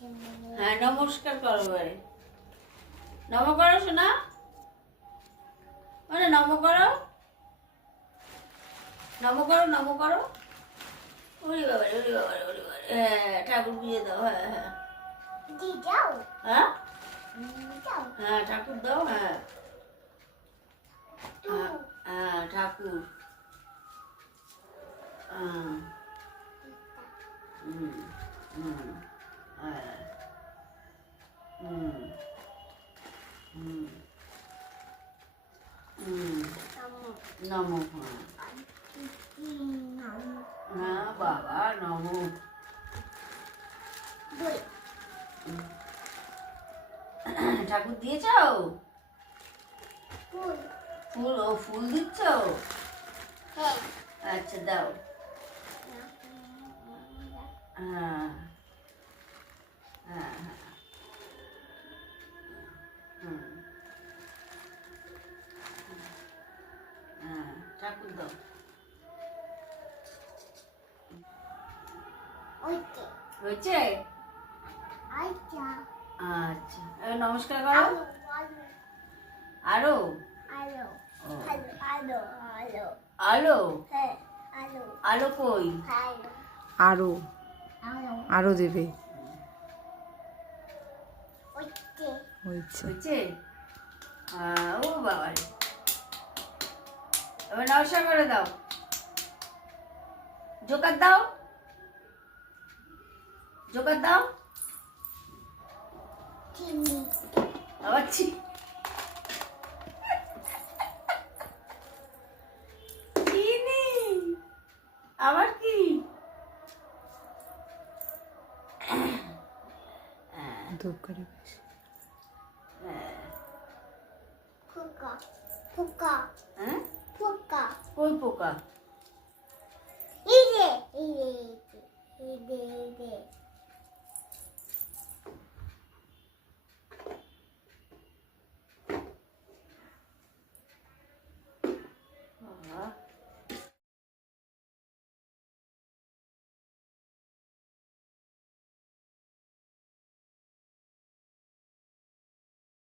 হ্যাঁ নমস্কার করো এবারে। নম করো শোনা, মানে নম করো, নম করো, নম করো। ওরে বাবারে, ওরে বাবারে, ওরে বাবারে। হ্যাঁ ঠাকুর পুজো দাও। হ্যাঁ হ্যাঁ হ্যাঁ হ্যাঁ ঠাকুর দাও। হ্যাঁ হ্যাঁ হ্যাঁ ঠাকুর। হ্যাঁ হুম হুম হ্যাঁ হুম হুম হুম নমো। হ্যাঁ হ্যাঁ বাবা নমো। ঠাকুর দিয়েছ? ফুল, ও ফুল দিচ্ছ? আচ্ছা দাও। হ্যাঁ হ্যাঁ হ্যাঁ হুম হ্যাঁ ঠাকুর দাও। হয়েছে? আচ্ছা এবার নমস্কার করো। আরো ও, আলো, আলো কই? আরো আরো দেবে হয়েছে। হয়েছে? ও বাবারে, এবার নমস্কার করে দাও। জোকার দাও, জোকার দাও। আবার চিনি, আবার কি? ধূপ করে বেশ। হ্যাঁ কই পোকা?